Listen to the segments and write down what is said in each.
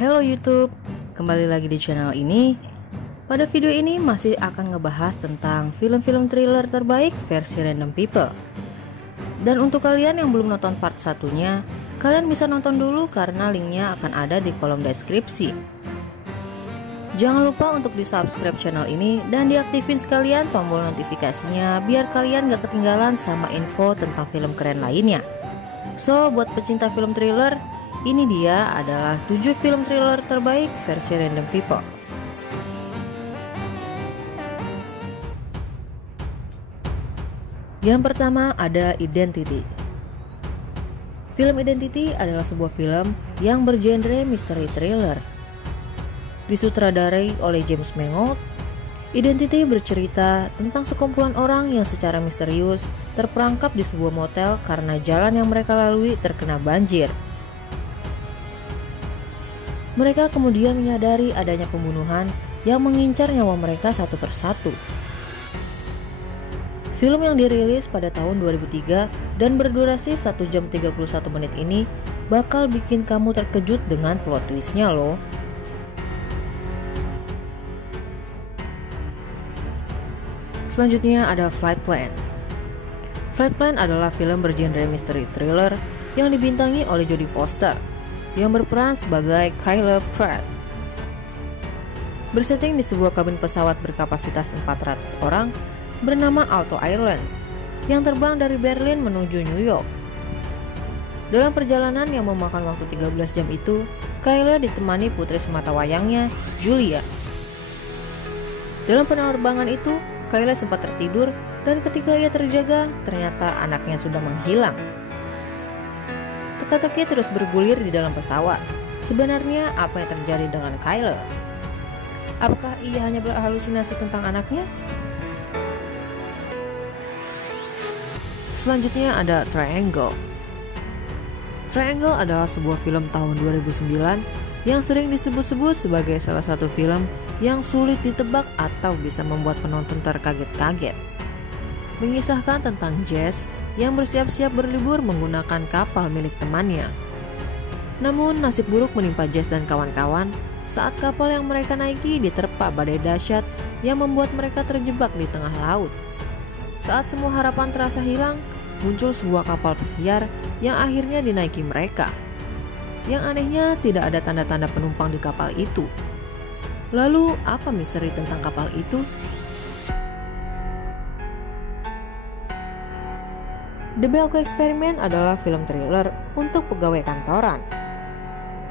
Hello YouTube, kembali lagi di channel ini. Pada video ini masih akan ngebahas tentang film-film thriller terbaik versi Random People. Dan untuk kalian yang belum nonton part satunya, kalian bisa nonton dulu karena linknya akan ada di kolom deskripsi. Jangan lupa untuk di subscribe channel ini dan diaktifin sekalian tombol notifikasinya biar kalian gak ketinggalan sama info tentang film keren lainnya. So, buat pecinta film thriller, ini dia adalah 7 film thriller terbaik versi Random People. Yang pertama ada Identity. Film Identity adalah sebuah film yang bergenre misteri thriller. Disutradarai oleh James Mangold, Identity bercerita tentang sekumpulan orang yang secara misterius terperangkap di sebuah motel karena jalan yang mereka lalui terkena banjir. Mereka kemudian menyadari adanya pembunuhan yang mengincar nyawa mereka satu persatu. Film yang dirilis pada tahun 2003 dan berdurasi 1 jam 31 menit ini bakal bikin kamu terkejut dengan plot twistnya loh. Selanjutnya ada Flight Plan. Flight Plan adalah film bergenre misteri thriller yang dibintangi oleh Jodie Foster yang berperan sebagai Kyla Pratt. Bersetting di sebuah kabin pesawat berkapasitas 400 orang bernama Alto Airlines yang terbang dari Berlin menuju New York. Dalam perjalanan yang memakan waktu 13 jam itu, Kyla ditemani putri sematawayangnya, Julia. Dalam penerbangan itu, Kyla sempat tertidur dan ketika ia terjaga, ternyata anaknya sudah menghilang. Teka-teki terus bergulir di dalam pesawat. Sebenarnya apa yang terjadi dengan Kyla? Apakah ia hanya berhalusinasi tentang anaknya? Selanjutnya ada Triangle. Triangle adalah sebuah film tahun 2009 yang sering disebut-sebut sebagai salah satu film yang sulit ditebak atau bisa membuat penonton terkaget-kaget. Mengisahkan tentang Jess yang bersiap-siap berlibur menggunakan kapal milik temannya. Namun nasib buruk menimpa Jess dan kawan-kawan saat kapal yang mereka naiki diterpa badai dahsyat yang membuat mereka terjebak di tengah laut. Saat semua harapan terasa hilang, muncul sebuah kapal pesiar yang akhirnya dinaiki mereka. Yang anehnya tidak ada tanda-tanda penumpang di kapal itu. Lalu apa misteri tentang kapal itu? The Belko Experiment adalah film thriller untuk pegawai kantoran.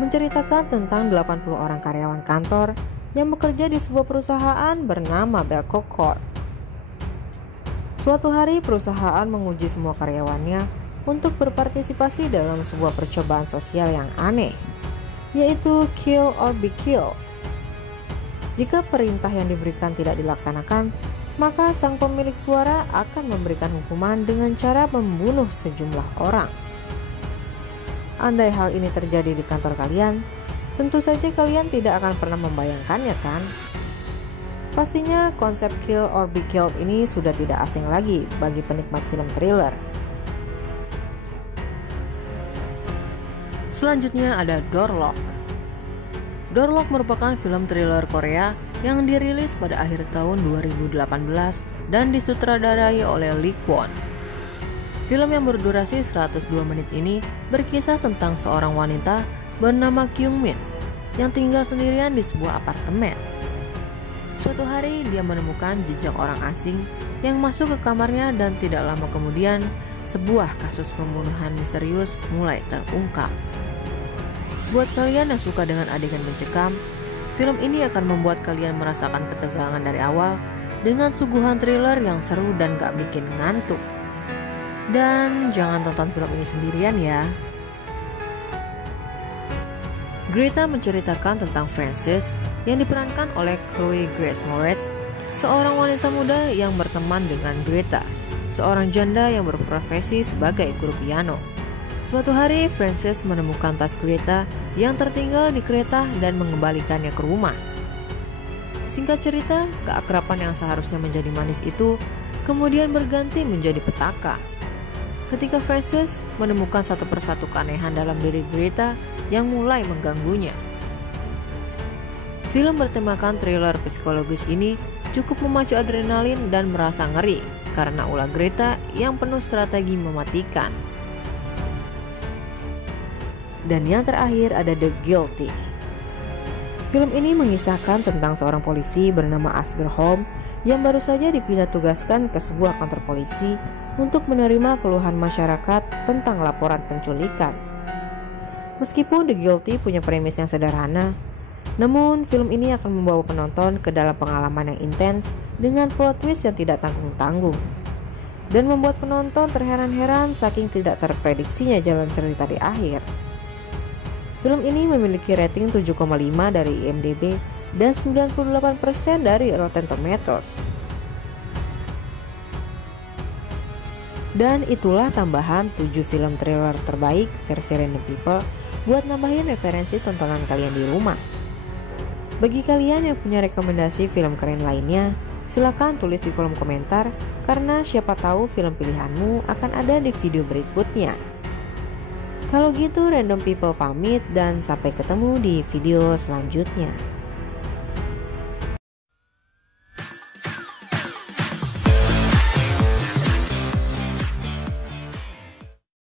Menceritakan tentang 80 orang karyawan kantor yang bekerja di sebuah perusahaan bernama Belko Corp. Suatu hari perusahaan menguji semua karyawannya untuk berpartisipasi dalam sebuah percobaan sosial yang aneh, yaitu kill or be killed. Jika perintah yang diberikan tidak dilaksanakan, maka sang pemilik suara akan memberikan hukuman dengan cara membunuh sejumlah orang. Andai hal ini terjadi di kantor kalian, tentu saja kalian tidak akan pernah membayangkannya, kan? Pastinya konsep kill or be killed ini sudah tidak asing lagi bagi penikmat film thriller. Selanjutnya ada Door Lock. Door Lock merupakan film thriller Korea yang dirilis pada akhir tahun 2018 dan disutradarai oleh Lee Kwon. Film yang berdurasi 102 menit ini berkisah tentang seorang wanita bernama Kyung Min yang tinggal sendirian di sebuah apartemen. Suatu hari dia menemukan jejak orang asing yang masuk ke kamarnya dan tidak lama kemudian sebuah kasus pembunuhan misterius mulai terungkap. Buat kalian yang suka dengan adegan mencekam, film ini akan membuat kalian merasakan ketegangan dari awal dengan suguhan thriller yang seru dan gak bikin ngantuk. Dan jangan tonton film ini sendirian ya. Greta menceritakan tentang Frances yang diperankan oleh Chloe Grace Moretz, seorang wanita muda yang berteman dengan Greta, seorang janda yang berprofesi sebagai guru piano. Suatu hari, Frances menemukan tas Greta yang tertinggal di kereta dan mengembalikannya ke rumah. Singkat cerita, keakraban yang seharusnya menjadi manis itu kemudian berganti menjadi petaka. Ketika Frances menemukan satu persatu keanehan dalam diri Greta yang mulai mengganggunya. Film bertemakan thriller psikologis ini cukup memacu adrenalin dan merasa ngeri karena ulah Greta yang penuh strategi mematikan. Dan yang terakhir ada The Guilty. Film ini mengisahkan tentang seorang polisi bernama Asger Holm yang baru saja dipindah tugaskan ke sebuah kantor polisi untuk menerima keluhan masyarakat tentang laporan penculikan. Meskipun The Guilty punya premis yang sederhana, namun film ini akan membawa penonton ke dalam pengalaman yang intens dengan plot twist yang tidak tanggung-tanggung dan membuat penonton terheran-heran saking tidak terprediksinya jalan cerita di akhir. Film ini memiliki rating 7,5 dari IMDb dan 98% dari Rotten Tomatoes. Dan itulah tambahan 7 film thriller terbaik versi Random People buat nambahin referensi tontonan kalian di rumah. Bagi kalian yang punya rekomendasi film keren lainnya, silakan tulis di kolom komentar karena siapa tahu film pilihanmu akan ada di video berikutnya. Kalau gitu Random People pamit dan sampai ketemu di video selanjutnya.